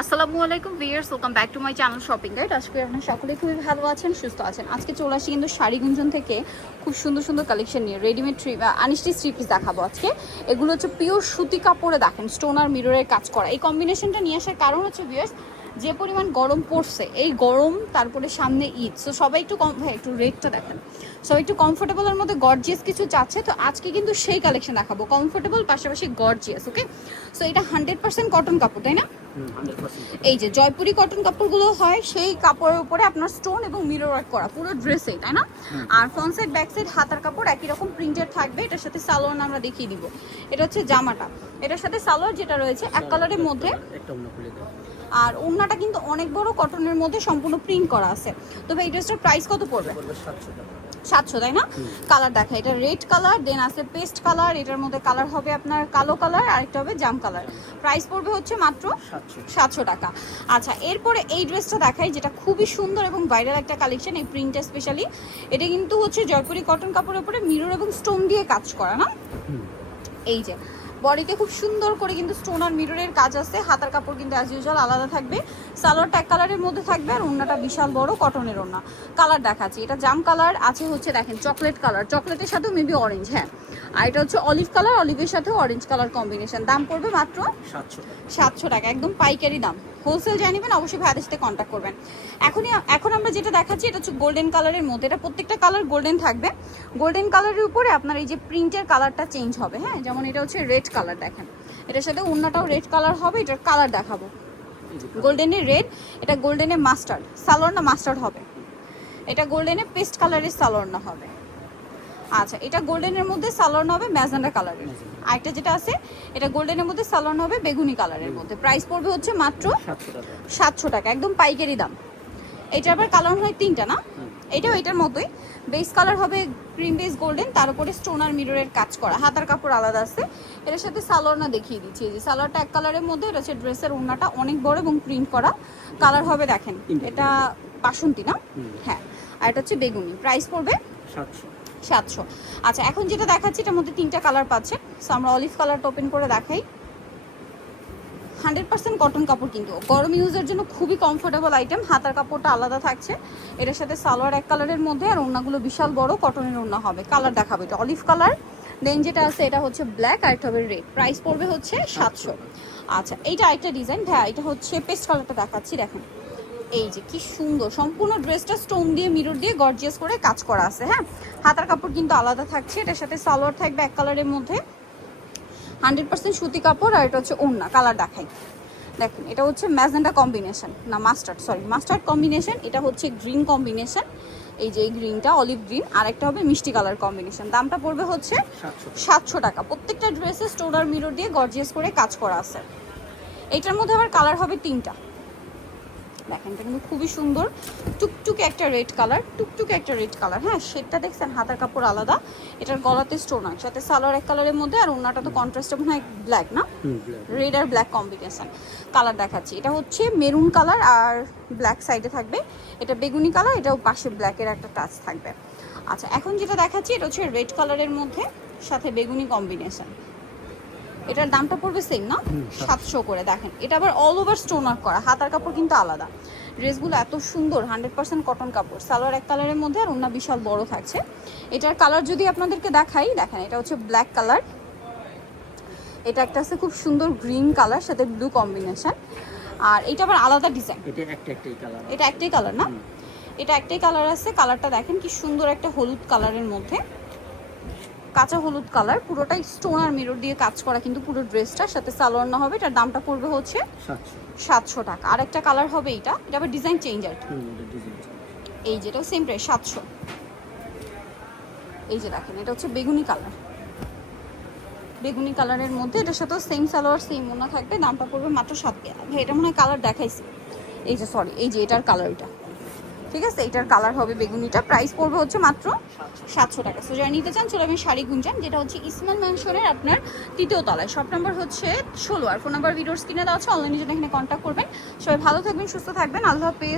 আসসালামু আলাইকুম viewers, welcome back to my channel shopping guide. আজকে আপনারা সকলেই খুবই ভালো আছেন, সুস্থ আছেন। আজকে চলে আসি কিন্তু শাড়ি গুঞ্জন থেকে খুব সুন্দর সুন্দর কালেকশন নিয়ে রেডিমেড আনস্টিচ থ্রি পিস দেখাবো আজকে। এগুলো হচ্ছে পিওর সুতি কাপড়ে, দেখেন স্টোন আর মিররের কাজ করা। এই কম্বিনেশনটা নিয়ে আসার কারণ হচ্ছে ভিউয়ার্স, যে পরিমাণ গরম পড়ছে, এই গরম তারপরে সামনে ঈদ, সো সবাই একটু একটু রেটটা দেখেন, সবাই একটু কমফোর্টেবলের মধ্যে গর্জিয়াস কিছু চাচ্ছে। তো আজকে কিন্তু সেই কালেকশন দেখাবো, কমফোর্টেবল পাশাপাশি গর্জিয়াস। ওকে, সো এটা 100% কটন কাপড়, তাই না? এই যে জয়পুরি কটন কাপড়গুলো হয়, সেই কাপড়ের উপরে আপনার স্টোন এবং মিরর ওয়ার্ক করা পুরো ড্রেসে, তাই না? আর ফ্রন্ট সাইড ব্যাক সাইড হাতার কাপড় একই রকম প্রিন্টেড থাকবে। এটার সাথে সালোয়ার আমরা দেখিয়ে দিব। এটা হচ্ছে জামাটা, এটার সাথে সালোয়ার যেটা রয়েছে এক কালারের মধ্যে, আর ওড়নাটা কিন্তু অনেক বড় কটনের মধ্যে সম্পূর্ণ প্রিন্ট করা আছে। তবে এই ড্রেসটার প্রাইস কত পড়বে? 700, তাই না? কালার দেখা, এটা রেড কালার, দেন আছে পেস্ট কালার, এটার মধ্যে কালার হবে আপনার কালো কালার, আরেকটা হবে জাম কালার। প্রাইস পড়বে হচ্ছে মাত্র 700 টাকা। আচ্ছা, এরপরে এই ড্রেসটা দেখাই, যেটা খুবই সুন্দর এবং ভাইরাল একটা কালেকশন, এই প্রিন্টটা স্পেশালি। এটা কিন্তু হচ্ছে জয়পুরি কটন কাপড়ের উপরে মিরর এবং স্টোন দিয়ে কাজ করা, না? এই যে বডিতে খুব সুন্দর করে কিন্তু স্টোন আর মিররের কাজ আছে। হাতার কাপড় কিন্তু অ্যাজ ইউজুয়াল আলাদা থাকবে। সালোয়ারটা এক কালারের মধ্যে থাকবে, আর ওড়নাটা বিশাল বড় কটনের ওড়না। কালার দেখাচ্ছি, এটা জাম কালার আছে, হচ্ছে দেখেন চকলেট কালার, চকলেটের সাথেও মেবি অরেঞ্জ, হ্যাঁ। আর এটা হচ্ছে অলিভ কালার, অলিভের সাথেও অরেঞ্জ কালার কম্বিনেশন। দাম পড়বে মাত্র 700 টাকা, একদম পাইকারি দাম। হোলসেল জানিবেন অবশ্যই ভাইদের সাথে কন্ট্যাক্ট করবেন। এখন আমরা যেটা দেখাচ্ছি, এটা হচ্ছে গোল্ডেন কালারের মধ্যে। এটা প্রত্যেকটা কালার গোল্ডেন থাকবে। গোল্ডেন কালারের উপরে আপনার এই যে প্রিন্টের কালারটা চেঞ্জ হবে, হ্যাঁ। যেমন এটা হচ্ছে রেড কালার, দেখেন এটার সাথে ওড়নাটাও রেড কালার হবে। এটার কালার দেখাবো, গোল্ডেনে রেড, এটা গোল্ডেনে মাস্টার্ড, সালোয়ার না মাস্টার্ড হবে। এটা গোল্ডেনে পেস্ট কালারের সালোয়ার না হবে। আচ্ছা, এটা গোল্ডেনের মধ্যে সালোয়ার হবে ম্যাজেন্ডা কালারের। আরেকটা যেটা আছে, এটা গোল্ডেনের মধ্যে সালোয়ার হবে বেগুনি কালারের মধ্যে। প্রাইস পড়বে হচ্ছে মাত্র 700 টাকা, একদম পাইকারি দাম। এটা আবার কালার হয় তিনটা, না? এটাও এটার মতোই, বেস কালার হবে ক্রিম বেস গোল্ডেন, তার উপরে স্টোন আর মিররের কাজ করা। হাতার কাপড় আলাদা আছে। এটার সাথে সালোয়ার না দেখিয়ে দিচ্ছি, এই যে সালোয়ারটা এক কালারের মধ্যে। এটা হচ্ছে ড্রেসের ওড়নাটা অনেক বড় এবং প্রিন্ট করা। কালার হবে দেখেন, এটা বাসন্তী, না? হ্যাঁ। আর এটা হচ্ছে বেগুনি। প্রাইস পড়বে 700। আচ্ছা, এখন যেটা দেখাচ্ছি এটার মধ্যে তিনটা কালার পাচ্ছে। সো আমরা অলিভ কালারটা ওপেন করে দেখাই। 100% কটন কাপড়, কিন্তু গরম ইউজের জন্য খুবই কমফোর্টেবল আইটেম। হাতার কাপড়টা আলাদা থাকছে। এটার সাথে সালোয়ার এক কালারের মধ্যে, আর ওড়নাগুলো বিশাল বড় কটনের ওড়না হবে। কালার দেখাবো, এটা অলিভ কালার, দেন যেটা আছে এটা হচ্ছে ব্ল্যাক, আর এটা হবে রেড। প্রাইস পড়বে হচ্ছে 700। আচ্ছা, এইটা আরেকটা ডিজাইন, হ্যাঁ। এটা হচ্ছে পেস্ট কালারটা দেখাচ্ছি, দেখেন এই যে কি সুন্দর, সম্পূর্ণ ড্রেসটা স্টোন দিয়ে মিরর দিয়ে গর্জিয়াস করে কাজ করা আছে, হ্যাঁ। হাতার কাপড় কিন্তু আলাদা থাকছে। এটার সাথে সালোয়ার থাকবে এক কালারের মধ্যে, 100% সুতি কাপড়, আর এটা হচ্ছে ওড়না। কালার দেখাই, দেখেন এটা হচ্ছে ম্যাজেন্ডা কম্বিনেশন, না মাস্টার্ড, সরি মাস্টার্ড কম্বিনেশন। এটা হচ্ছে গ্রিন কম্বিনেশন, এই যে এই গ্রিনটা অলিভ গ্রিন, আর একটা হবে মিষ্টি কালার কম্বিনেশন। দামটা পড়বে হচ্ছে 700 টাকা। প্রত্যেকটা ড্রেসে স্টোন আর মিরর দিয়ে গর্জিয়াস করে কাজ করা আছে। এইটার মধ্যে আবার কালার হবে তিনটা, দেখেন এটা কিন্তু খুবই সুন্দর। টুকটুকে একটা রেড কালার, টুকটুকে একটা রেড কালার, হ্যাঁ। শেডটা দেখছেন, হাতার কাপড় আলাদা। এটার গলাতে স্টোন আছে, সাথে সালোয়ার এক কালারের মধ্যে, আর ওড়নাটা তো কন্ট্রাস্ট মনে হয় ব্ল্যাক, না? রেড আর ব্ল্যাক কম্বিনেশন। কালার দেখাচ্ছি, এটা হচ্ছে মেরুন কালার আর ব্ল্যাক সাইডে থাকবে। এটা বেগুনি কালার, এটাও পাশে ব্ল্যাকের একটা টাচ থাকবে। আচ্ছা, এখন যেটা দেখাচ্ছি এটা হচ্ছে রেড কালারের মধ্যে সাথে বেগুনি কম্বিনেশন। এটার দামটা পড়বে সেম, না? 700 করে। দেখেন এটা আবার অল ওভার স্টোন ওয়ার্ক করা, হাতার কাপড় কিন্তু আলাদা। ড্রেসগুলো এত সুন্দর, 100% কটন কাপড়। সালোয়ার এক কালারের মধ্যে, আর ওড়না বিশাল বড় থাকছে। এটার কালার যদি আপনাদেরকে দেখাই, দেখেন এটা হচ্ছে ব্ল্যাক কালার, এটা একটা আছে খুব সুন্দর গ্রিন কালার সাথে ব্লু কম্বিনেশন, আর এটা আবার আলাদা ডিজাইন। এটা একটাই কালার, না? এটা একটাই কালার আছে। কালারটা দেখেন কি সুন্দর, একটা হলুদ কালারের মধ্যে, কাঁচা হলুদ কালার, পুরোটাই স্টোন আর মিরর দিয়ে কাজ করা কিন্তু পুরো ড্রেসটার সাথে সালোয়ার না হবে। এটার দামটা পড়বে হচ্ছে 700 টাকা। আর একটা কালার হবে এটা আবার ডিজাইন চেঞ্জ আর কি। এই যেটাও সেম প্রাইস 700। এই যে দেখেন এটা হচ্ছে বেগুনি কালার, বেগুনি কালারের মধ্যে, এটার সাথেও সেম সালোয়ার সেম ওড়না থাকবে। দামটা পড়বে মাত্র 700। ভাই এটা মনে হয় কালার দেখাইছি, এই যে সরি, এই যে এটার কালার, এটা ঠিক আছে। এটার কালার হবে বেগুনিটা। প্রাইস পড়বে হচ্ছে মাত্র 700 টাকা। সো যারা নিতে চান চলে আমি শাড়ি গুঞ্জান, যেটা হচ্ছে ইসমাইল ম্যানশনের আপনার 3য় তলায়। শপ নাম্বার হচ্ছে 16, আর ফোন নাম্বার ভিডিওর স্ক্রিনে দেওয়া আছে। অনলাইনে জন্য এখানে কন্ট্যাক্ট করবেন। সবাই ভালো থাকবেন, সুস্থ থাকবেন, আল্লাহ হাফেজ।